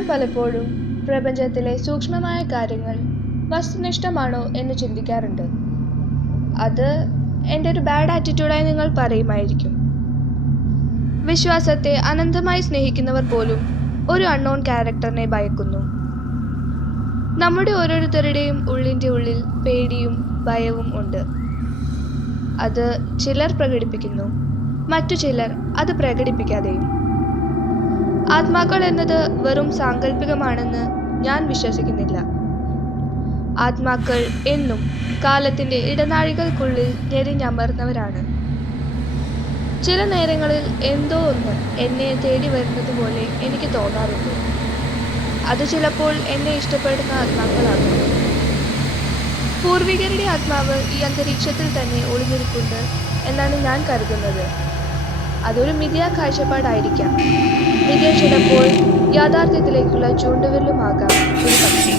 ഞാൻ പലപ്പോഴും പ്രപഞ്ചത്തിലെ സൂക്ഷ്മമായ കാര്യങ്ങൾ വസ്തുനിഷ്ഠമാണോ എന്ന് ചിന്തിക്കാറുണ്ട്. അത് എൻ്റെ ഒരു ബാഡ് ആറ്റിറ്റ്യൂഡായി നിങ്ങൾ പറയുമായിരിക്കും. വിശ്വാസത്തെ അനന്തമായി സ്നേഹിക്കുന്നവർ പോലും ഒരു അൺനോൺ ക്യാരക്ടറിനെ ഭയക്കുന്നു. നമ്മുടെ ഓരോരുത്തരുടെയും ഉള്ളിൻ്റെ ഉള്ളിൽ പേടിയും ഭയവും ഉണ്ട്. അത് ചിലർ പ്രകടിപ്പിക്കുന്നു, മറ്റു ചിലർ അത് പ്രകടിപ്പിക്കാതെയും. ആത്മാക്കൾ എന്നത് വെറും സാങ്കല്പികമാണെന്ന് ഞാൻ വിശ്വസിക്കുന്നില്ല. ആത്മാക്കൾ എന്നും കാലത്തിൻ്റെ ഇടനാഴികൾക്കുള്ളിൽ ഞെരിഞ്ഞമർന്നവരാണ്. ചില നേരങ്ങളിൽ എന്തോ ഒന്ന് എന്നെ തേടി വരുന്നത് പോലെ എനിക്ക് തോന്നാറുണ്ട്. അത് ചിലപ്പോൾ എന്നെ ഇഷ്ടപ്പെടുന്ന ആത്മാക്കളാകും. പൂർവികരുടെ ആത്മാവ് ഈ അന്തരീക്ഷത്തിൽ തന്നെ ഒളിഞ്ഞിരിപ്പുണ്ട് എന്നാണ് ഞാൻ കരുതുന്നത്. അതൊരു മിഥ്യാ കാഴ്ചപ്പാടായിരിക്കാം. മിഥ്യ ചിലപ്പോൾ യാഥാർത്ഥ്യത്തിലേക്കുള്ള ചൂണ്ടുവിരലുമാകാം ഒരു പക്ഷേ.